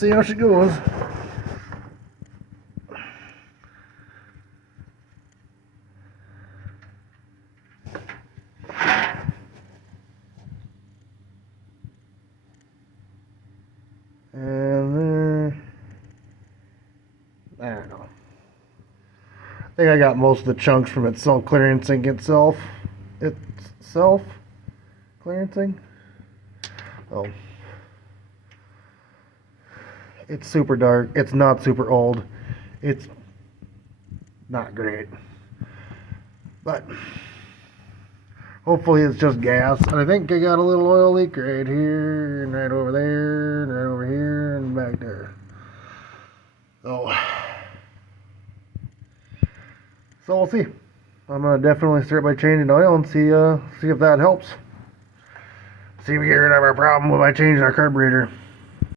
see how she goes. And I don't know. I think I got most of the chunks from itself clearancing itself. Clearancing. Oh. It's super dark. It's not super old. It's not great. But hopefully it's just gas. And I think I got a little oil leak right here, and right over there, and right over here, and back there. So we'll see. I'm gonna definitely start by changing oil and see if that helps. See if we get rid of our problem by changing our carburetor.